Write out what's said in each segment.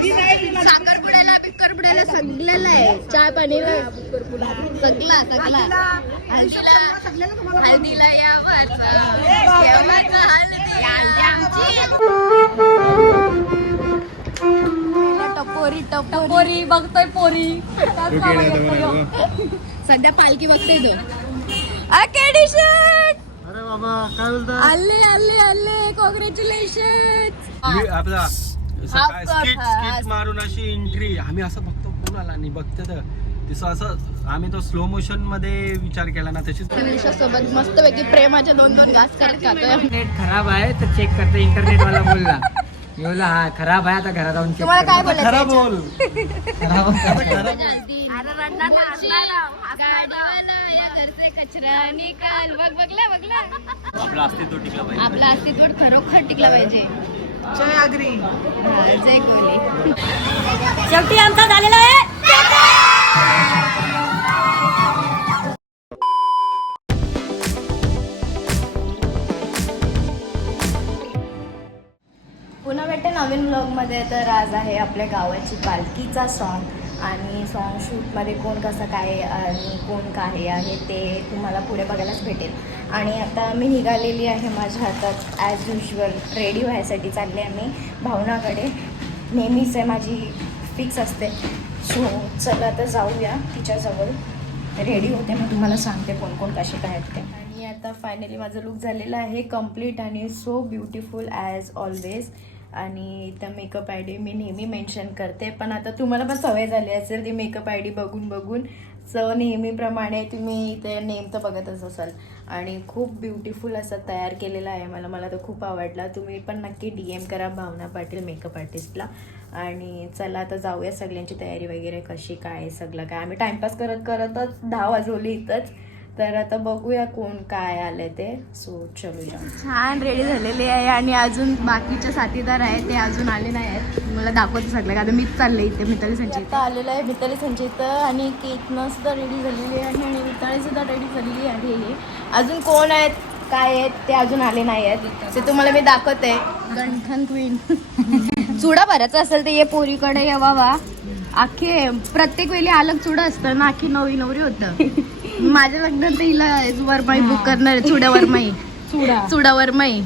साखरपुड्याला बिक्करपुड्याला सगळ्याला आहे. चाय पाणीला सगळा सगळा हळदीला टपोरी टपोरी बघतोय पोरी. सध्या पालखी बघते तो. अरे बाबा काय बोलता? आले आले आले कॉंग्रॅच्युलेशन. आपला स्किट मारून अशी एंट्री आम्ही असं बघतो कोण आला आणि बघते तर तसं असं आम्ही तो स्लो मोशन मध्ये विचार केला ना तशीच सोबत मस्त पैकी प्रेमाच्या 2-2 घास करत खातोय. नेट खराब आहे तर चेक करते. इंटरनेट वाला बोलला मी बोलला हा खराब आहे आता घरात जाऊन चेक. तुम्हाला काय बोलायचं? खरा बोल घरचे कचरा निकाल बघला आपलं अस्तित्व टिकलं पाहिजे. आपलं अस्तित्व खरोखर टिकला पाहिजे. जय आगरी. जय कोहली. शेवटी आमचा झालेला आहे. पुन्हा भेटते नवीन व्लॉगमध्ये. तर आज आहे आपल्या गावाची पालखीचा सॉन्ग आणि सॉन्ग शूटमध्ये कोण कसं काय आणि कोण काय आहे ते तुम्हाला पुढे बघायलाच भेटेल. आणि आता मी निघालेली आहे माझ्या हातात ॲज युजल रेडी व्हायसाठी चालले आम्ही भावनाकडे. नेहमीच आहे माझी फिक्स असते. सो चला आता जाऊया तिच्याजवळ. रेडी होते मी तुम्हाला सांगते कोण कोण कसे काय आहेत ते. आणि आता फायनली माझं लुक झालेलं आहे कम्प्लीट आणि सो ब्युटिफुल ॲज ऑलवेज. आणि इथं मेकअप आय डी मी नेहमी मेन्शन करते पण आता तुम्हाला पण सवय झाली असेल ती मेकअप आय डी बघून सो नेहमीप्रमाणे तुम्ही ते नेम तर बघतच असाल. आणि खूप ब्युटिफुल असं तयार केलेलं आहे. मला तर खूप आवडला. तुम्ही पण नक्की DM करा भावना पाटील मेकअप आर्टिस्टला. आणि चला आता जाऊया. सगळ्यांची तयारी वगैरे कशी काय सगळं काय आम्ही टाइमपास करतच 10 वाजवली इथंच. तर आता बघूया कोण काय आले ते. सो चलूया. छान रेडी झालेली आहे आणि अजून बाकीच्या साथीदार आहेत ते अजून आले नाही आहेत. मला दाखवते सगळं का आता मीच चालले इथे मिताली संचित आलेलं आहे. मिताली संचित आणि केतन सुद्धा रेडी झालेली आहे आणि मिताली सुद्धा रेडी झालेली आहे. अजून कोण आहेत काय आहेत ते अजून आले नाही आहेत ते तुम्हाला मी दाखवते. गंठन क्वीन चुडा भरायचा असेल तर ये पोरीकडे ये बाबा. अख्खे प्रत्येक वेळी अलग चुडा असतं ना. अख्खी नवरी होतं. माझ्या लग्नात हिला वरमाई बुक करणार आहे. चुडा वरमाई चुडा वरमाई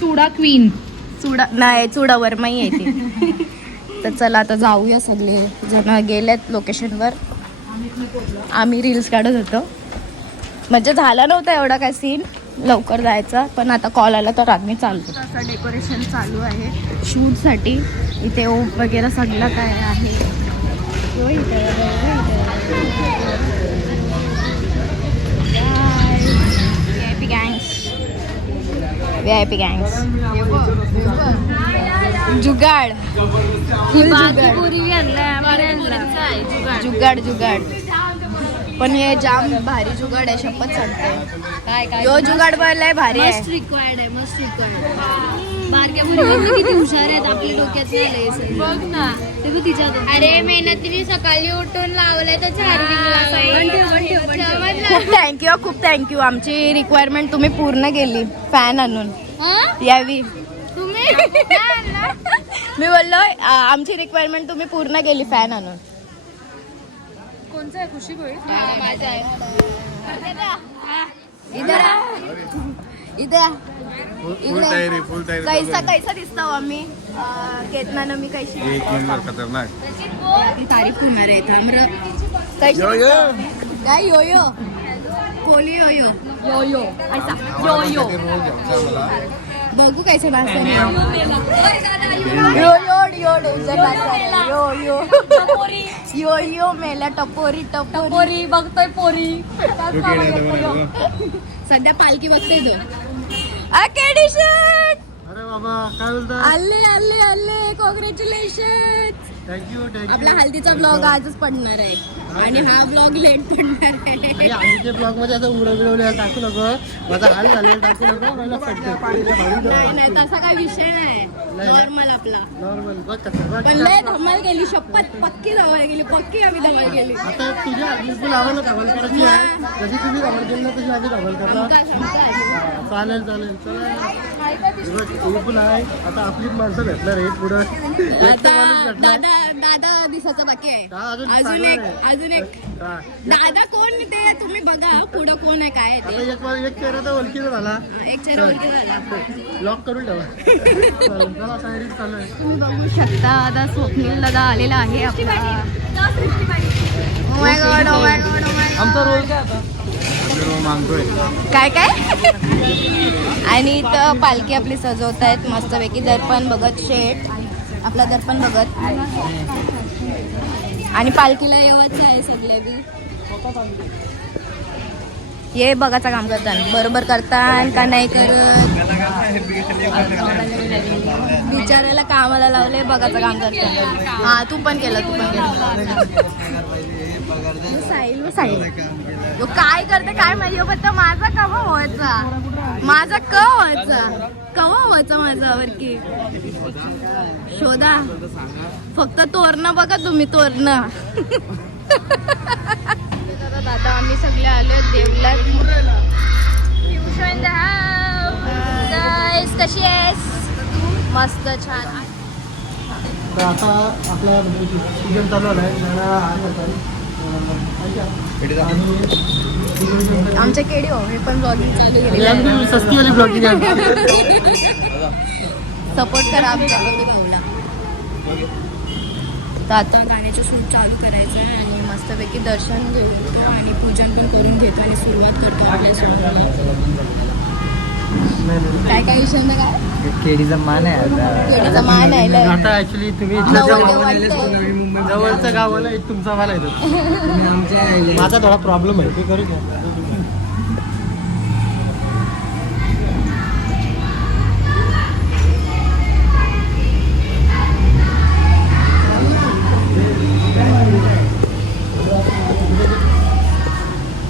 चुडा क्वीन चुडा नाही चुडा वरमाई आहे ती. तर चला आता जाऊया. सगळे जण गेलेत लोकेशनवर. आम्ही रील्स काढत होतो म्हणजे झाला नव्हता एवढा काय सीन लवकर जायचा पण आता कॉल आला तर आम्ही चालतो. असं डेकोरेशन चालू आहे शूटसाठी. इथे ओप वगैरे सगळं काय आहे. VIP gangs जुगाड जुगाड पण हे जाम भारी जुगाड आहे. शपथ सांगते यो जुगाड बनलाय भारी आहे. मस्ट रिक्वायर्ड आहे. Must required. बारक्या मुली किती हुशार आहेत आपल्या डोक्यात. बघ ना ते बघ तिच्यात. अरे मेहनतीने सकाळी उठून लावलंय तर खूप थँक्यू. आमची रिक्वायरमेंट तुम्ही पूर्ण केली. फॅन आणून यावी तुम्ही मी बोललो आमची रिक्वायरमेंट तुम्ही पूर्ण केली फॅन आणून. कोणचं आहे? खुशी गोळी माझा आहे. इधर कैसा दिसतो आम्ही केतनानं मी कैसी खतरनाक तारीफ होणार आहे. काय यो यो खोली यो यो यो यो ऐसा यो यो बघू कैसे नाचताना. यो यो यो डेंजर नाचताना. यो यो यो यो मेला टपोरी टपोरी बघतोय पोरी. सध्या पालखी बघते तो. अरे बाबा काय बोलता? आले आले आले कॉंग्रॅच्युलेशन. थँक्यू आपला हल्दीचा ब्लॉग आजच पडणार आहे आणि हा ब्लॉग लेट पडणार आहे. आधीच्या ब्लॉग मध्ये असं उडवले टाकू नको. माझा हाल झालेला टाकू नको. नाही तसा काही विषय नाही. नॉर्मल आपला नॉर्मल बघ कसं पण लय धमाल गेली. शपथ पक्की धमाल गेली. पक्की आम्ही धमाल गेली. आता तुझ्या बिलकुल आम्हाला धमाल करायची आहे. जशी तुम्ही धमाल केली ना तशी आम्ही धमाल करणार. चालेल चालेल चला पण आहे आता आपलीच माणसं भेटणार आहे पुढं एक तर माणूस भेटणार दादा दिसाचं बाकी आहे. का अजून अजून चांगलं एक नाही. अजून एक हा. दादा कोण ते तुम्ही बघा पुढं कोण आहे काय आहे आता ते. एक चेहरा तर ओळखीचा झाला एक चेहरा वरती झाला. लॉक करून ठेवा चालेल, चला तयारी चालू आहे. तुम्ही बघू शकता आता स्वप्नील दादा आलेला आहे आपला. Oh my God, oh my God, oh my God. आमचा रोल काय आता मागतोय काय काय आणि इथं पालखी आपली सजवत आहेत मस्तपैकी. दर्पण बघत शेट आपला दर्पण बघत आणि पालखीला येवायचं आहे सगळे बी. ये बघाचं काम करतात बरोबर करतात का नाही करत. बिचारायला कामाला लावले बघाचं काम करतात. हा तू पण केलं साहिल साहिल तो काय करते काय माहिती फक्त माझा कवा व्हायचा माझ्यावर की शोधा फक्त तोरणं बघा तुम्ही तोरणं. दादा आम्ही सगळे आलो देवला. कशी आहेस? मस्त छान. तर आता आपला सीजन चालू आहे आमच्या केडी हो हे पण ब्लॉगिंग चालू केली. सस्तीवाली ब्लॉगिंग सपोर्ट करा आमच्याकडे गावला. तर आता गाण्याचं शूट चालू करायचं आहे आणि मस्तपैकी दर्शन घेतो आणि पूजन पण करून घेतो आणि सुरुवात करतो आपल्या शूटला. काय काय विषय ना काय केडीचा मान आहे आता. केडीचा मान आहे लय. आता ऍक्च्युली तुम्ही जवळचं गाव आलं एक तुमचा मला येतो. माझा थोडा प्रॉब्लेम आहे ते करू द्या.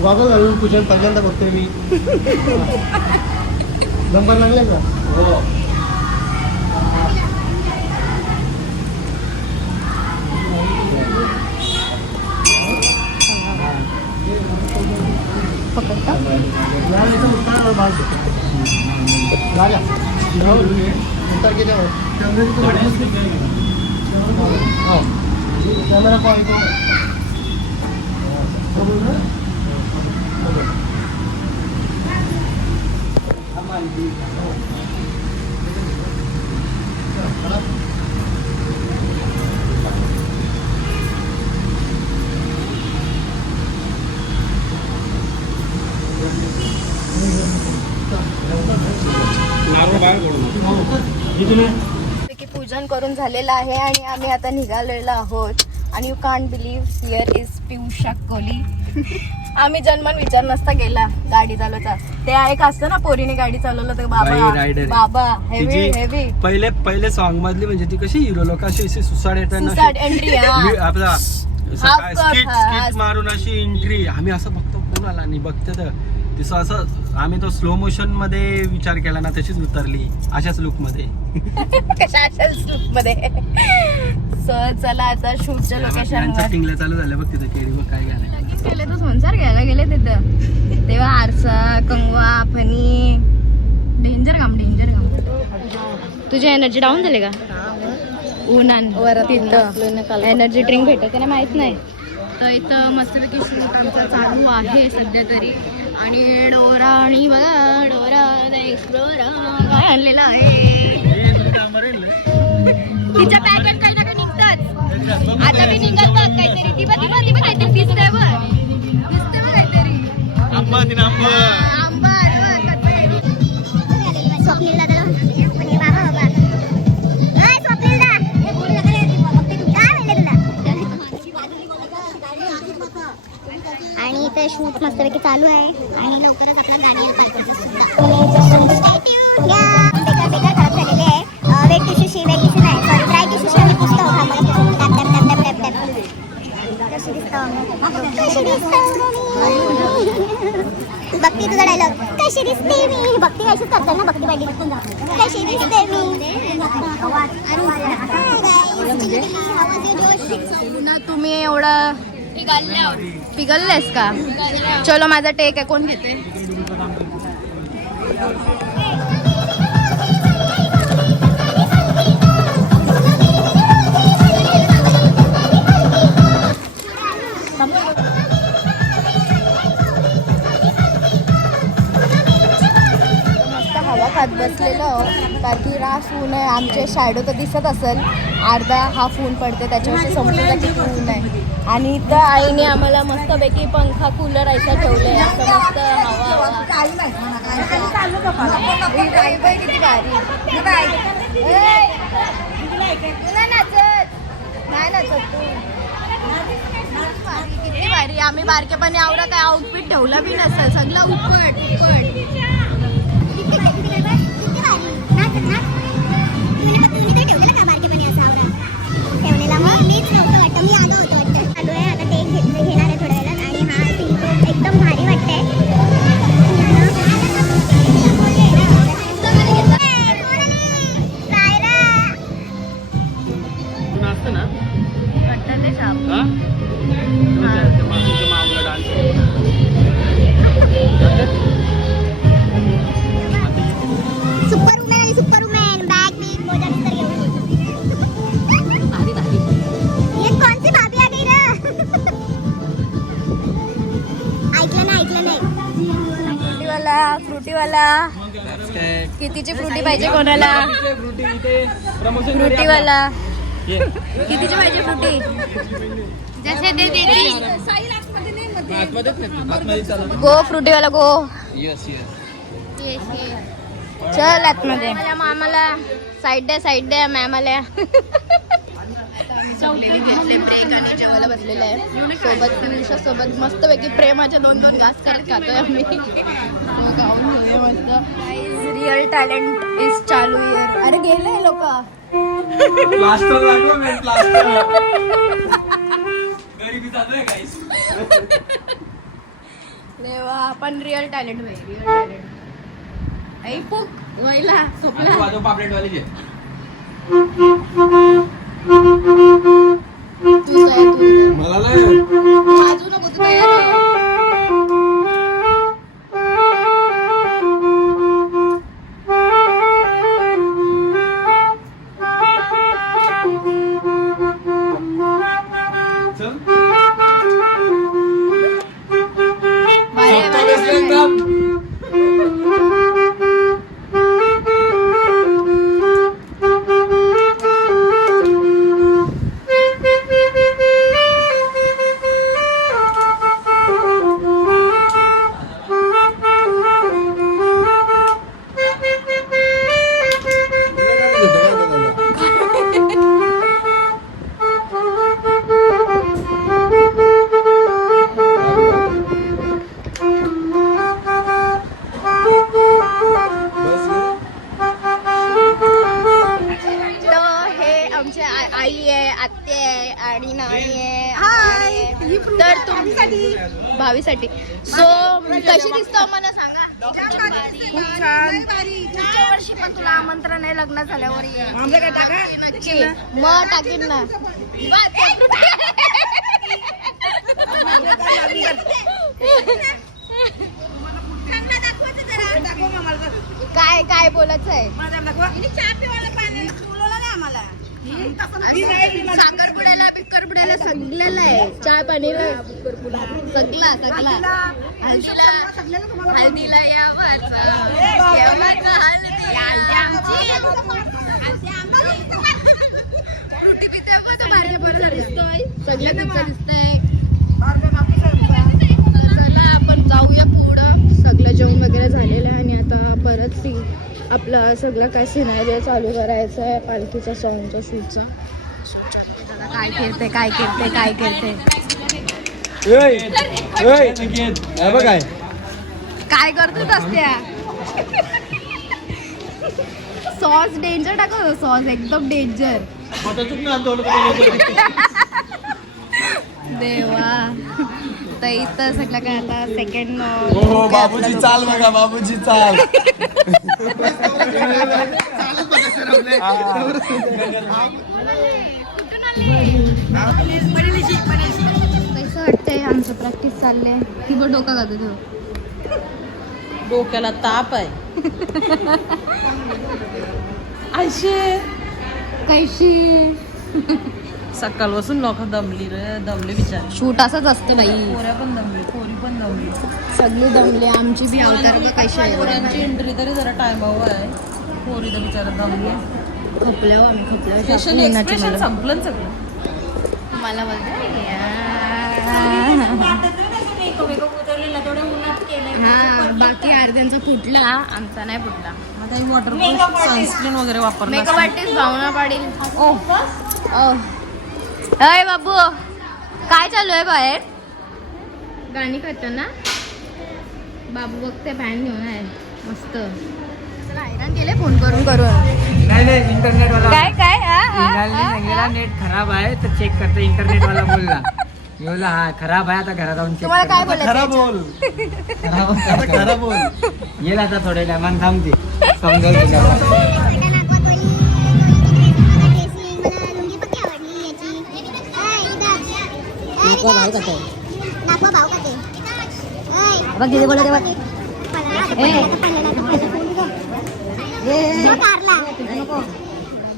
वागल घालून पूजन पहिल्यांदा बघतोय मी. नंबर लागले का? हो. पकडता कॅमेरा पॉईंट पूजन करून झालेलं आहे आणि आम्ही आता निघालेलो आहोत. आणि you can't believe here is Piyusha Koli. आम्ही जन्मान विचार नसता गेला गाडी चालवता. ते एक असतं ना पोरीने गाडी चालवलं तर बाबा हेवी हेवी पहिले सॉन्ग मधली म्हणजे ती कशी हिरो लोक अशी सुसाड सुसाट एंट्री आपला स्किट मारून अशी एंट्री. आम्ही असं बघतो कोण आला आणि बघतो तर तिचं असं आम्ही तो स्लो मोशन मध्ये विचार केला ना तशीच उतरली अशाच लुक मध्ये. अशाच लुक मध्ये. सो चला आता शूटच्या लोकेशन टिंगल्या चालू झाल्या बघ तिथं केळी बघ काय घ्यायला गेले तर संसार घ्यायला गेले तिथं. तेव्हा आरसा कंगवा फणी डेंजर काम. तुझी एनर्जी डाऊन झाली का? उन्हान तिथं एनर्जी ड्रिंक भेटत ना माहित नाही. तर इथं मस्तपैकी शूट आमचा चालू आहे सध्या तरी. आणि डोरा आणि बघा डोरा एक्सप्लोरा काय आणलेलं आहे. तिच्या पॅकेट काही ना काही निघतात. आता मी निघत बघ काहीतरी ती बघ काहीतरी दिसतंय बघ. दिसतंय बघ काहीतरी आंबा आणि इथे शूट मस्तपैकी चालू आहे आणि लवकरच आपला गाडी खराब झालेले आहे. वेट टिश्यूशी नाही सॉरी ड्राय टिश्यूशी आम्ही पुसतो. भक्ती तुझा डायलॉग कशी दिसते मी. भक्ती अशीच करतात ना. भक्ती पाहिजे कशी दिसते मी. तुम्ही एवढं पिघललेस का? चलो माझा टेक आहे. कोण घेते? मस्त हवा खात बसलेलो कारण की रास ऊन आहे. आमचे शॅडो तर दिसत असेल, अर्धा हाफ ऊन पडते त्याच्यावरची संपूर्ण किती ऊन आहे. आणि इथं आईने आम्हाला मस्तपैकी पंखा कूलर ऐसा ठेवले असं मस्त हवा किती भारी. नाही नाचत तू. किती भारी. आम्ही बारकेपणी आवरा काय आउटफिट ठेवला बी नसेल, सगळं उपट ठेवलेला मग मीच नव्हतं वाटतं, मी आलो होतो वाटतं. चालू आहे आता ते घेणार आहे थोड्या वेळात. आणि हा सिंपल एकदम भारी वाटतंय. तू नाचतं ना? वाटतं ते साप. हा? तुझ्या माऊला डान्स सुपरवुमन आणि सुपरवुमन बॅग बीग मोजा बिस्तर घेऊन. ये कौन सी भाभी आ गई ना? ऐकलं नाही. फ्रुटीवाला कितीची फ्रुटी पाहिजे कोणाला? फ्रुटीवाला कितीची पाहिजे फ्रुटी? जसे ते देतील. गो फ्रुटीवाला गो. येस चल आतमध्ये. मामाला साईड द्या मॅम आल्या. जेवायला बसलेलं आहे सोबत पियुषा सोबत मस्तपैकी प्रेमाच्या 2-2 घास करत खातोय आम्ही. खाऊन घेऊया मस्त. रिअल टॅलेंट इज चालू इयर. अरे गेले लोक. प्लास्टर लागलो मी प्लास्टर गरीबी चालू आहे गाईस. देवा आपण रिअल टॅलेंट रिअल टॅलेंट. आई पुक व्हायला सोपला. वाजव पापलेट वाले जे तू मला नाही वाजू नको तू तयार. आई आहे, आत्या आहे आणि नानी आहे. तर तुमच्यासाठी भावीसाठी सो कशी दिसतो मला सांगा. खूप छान. पुढच्या वर्षी पण तुला आमंत्रण आहे लग्न झाल्यावर ये. नक्की मग टाकीन ना. काय काय बोलायचं आहे. साखरपुड्याला बिस्करपुड्याला सगळ्याला आहे. चहा पाणीला सगळा हळदीला रोटी पिता भारी बरं दिसतोय. सगळ्या दिसतंय. चला आपण जाऊया पुढं. सगळं जेवण वगैरे झालेलं आहे आणि आता परत आपलं सगळं काय सिनारिओ चालू करायचं आहे पालखीच्या सॉंगच्या शूटचा. काय करते काय करतोच असत्या. सॉस डेंजर टाकतो. सॉस एकदम डेंजर. देवा. तर इथं सगळं काय आता सेकंड बाबूजी चाल बघा, बाबूजी चाल. कसं वाटतंय. आमचं प्रॅक्टिस चाललंय. ती बघ डोका घालतो तो. डोक्याला ताप आहे आयशे कैशी सकाळपासून लोक दमली रे दमले बिचार शूट असंच असतं बाई पोऱ्या पण दमली पोरी पण दमली सगळी दमले आमची बी अवतार का कैशी पोऱ्यांची एंट्री तरी जरा टायमावर आहे पोरी तर बिचारा दमली खपलो आम्ही खपलो स्पेशल एक्सप्रेशन संपलं सगळं मला बोलते हा बाकी अर्ध्यांचा फुटला आमचा नाही फुटला आता ही वॉटरप्रूफ सनस्क्रीन वगैरे वापरलं मेकअप आर्टिस्ट भावना पाडील अय बाबू काय चालू आहे बाहेर गाणी करतो ना बाबू बघते फॅन घेऊन आहे मस्त हैराण केले फोन करून करून नाही इंटरनेट वाला काय काय सांगितला नेट खराब आहे तर चेक करतो इंटरनेट वाला बोलला मी बोलला हा खराब आहे आता घरात जाऊन चेक तुम्हाला काय बोलायचं खरा बोल खरा बोल येईल आता थोडे मन थांबते समजेल तुला.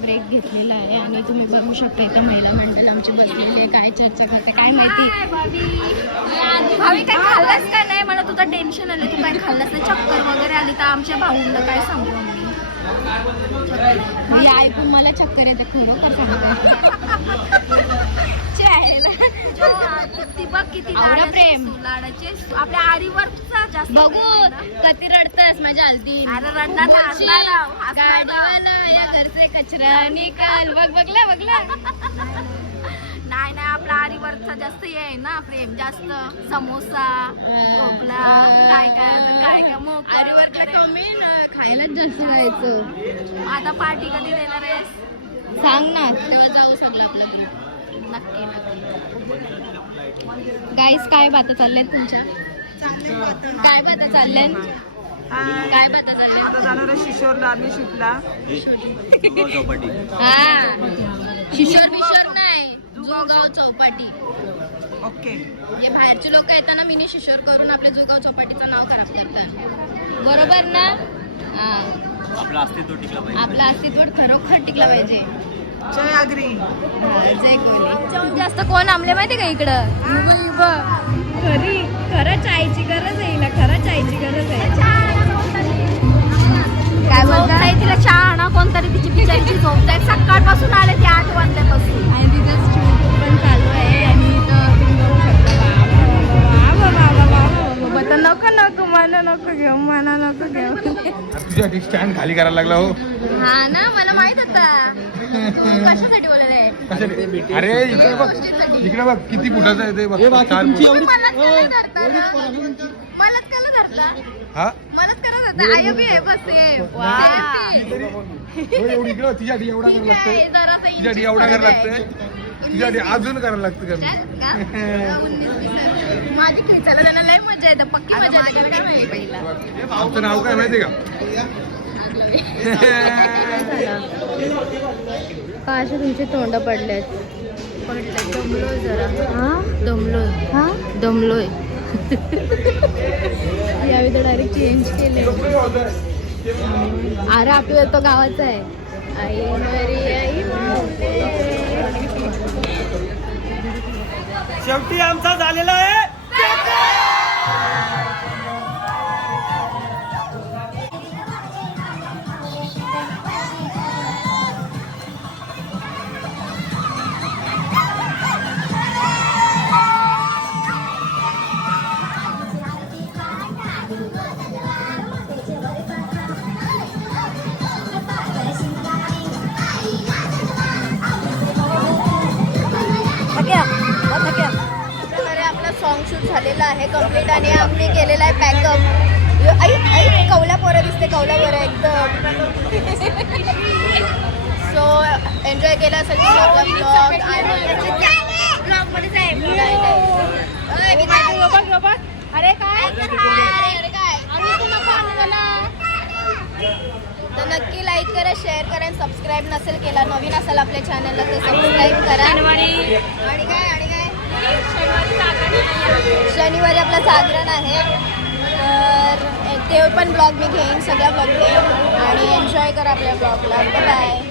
ब्रेक घेतलेला आहे आणि तुम्ही बघू शकता इथं महिला मंडळ आमची बसलेली आहे काय चर्चा करते काय माहिती भावी काय खाल्लंस का नाही मला तुझं टेन्शन आलं तू काय खाल्लंस नाही चक्कर वगैरे आली तर आमच्या भाऊंना काय सांगू आम्ही हे ऐकून मला चक्कर येते खरोखर किती बघ किती आवडं प्रेम लाडाचे आपल्या आरीवरचा जास्त बघू कधी रडतस माझ्या हल्दी अरे रडणार ना, हसणार ना, हसणार ना. गाडीवाला या घरचे कचरा निकाल बघला नाही नाही आपल्या आरीवरचा जास्त हे आहे ना प्रेम जास्त समोसा ढोकळा काय काय मोकळा आरीवर कमी खायलाच जास्त जायचं आता पार्टी कधी देणार आहेस सांग ना तेव्हा जाऊ सगळं आपलं ग्रुप नक्की नक्की गाईस काय बाता चालल्यात तुमच्या काय बाता चालल्यात काय बाता चालल्यात आता जाणार आहे शिशोरला आणि शूटला हा शिशोर बिशोर नाही जोगाव चौपाटी ओके हे बाहेरचे लोक येताना मिनी शिशोर करून आपल्या जोगाव चौपाटीचं नाव खराब करतात बरोबर ना हा. आपलं अस्तित्व खरोखर टिकलं पाहिजे जय आगरी जय कोहली जास्त कोण आमले माहिती का इकडं खरं चायची गरज आहे हिला खरं चायची गरज आहे काय बोलताय तिला चहा आणा कोणतरी तिची बिचारीची झोप आहे सकाळपासून आले ते 8 वाजल्यापासून आणि तिथं शूट पण चालू आहे आणि इथं तुम्ही बघू शकता बाबा तर नको मला नको घेऊ मला नको घेऊ तुझ्या स्टँड खाली करायला लागला हो हा ना मला माहित होता कशासाठी बोलले अरे इकडे बघ किती फुटाचं आहे ते बघ 4 फूट. मलाच कला धरता हा मलाच करत होता आय बी आहे बस एवढी इकडे तिच्यासाठी एवढा करायला लागतंय तिच्यासाठी एवढा करायला लागतंय तुझ्यासाठी अजून करायला लागतं माझी खेचायला त्यांना लय मजा येतं पक्की मजा पहिला आमचं नाव काय माहितीये का का असे तुमचे तोंड पडलेत दमलोय जरा दमलोय यावेळी तर डायरेक्ट चेंज केले अरे आपल्या तो गावाचा आहे आई मरी आई शेवटी आमचा झालेला आहे सॉन्ग शूट झालेलं आहे कम्प्लीट आणि आम्ही केलेला आहे पॅकअप आई कवल्या पोरं दिसते कवल्या पोरं एकदम सो एन्जॉय केला असेल आपला ब्लॉग अरे काय तर नक्की लाईक करा शेअर करा आणि सबस्क्राईब नसेल केला नवीन असेल आपल्या चॅनलला तर सबस्क्राईब करा आणि काय शनिवारी आपलं जागरण आहे तर ते पण ब्लॉग मी घेईन, सगळ्या ब्लॉग घेईन आणि एन्जॉय कर आपल्या ब्लॉगला. बाय.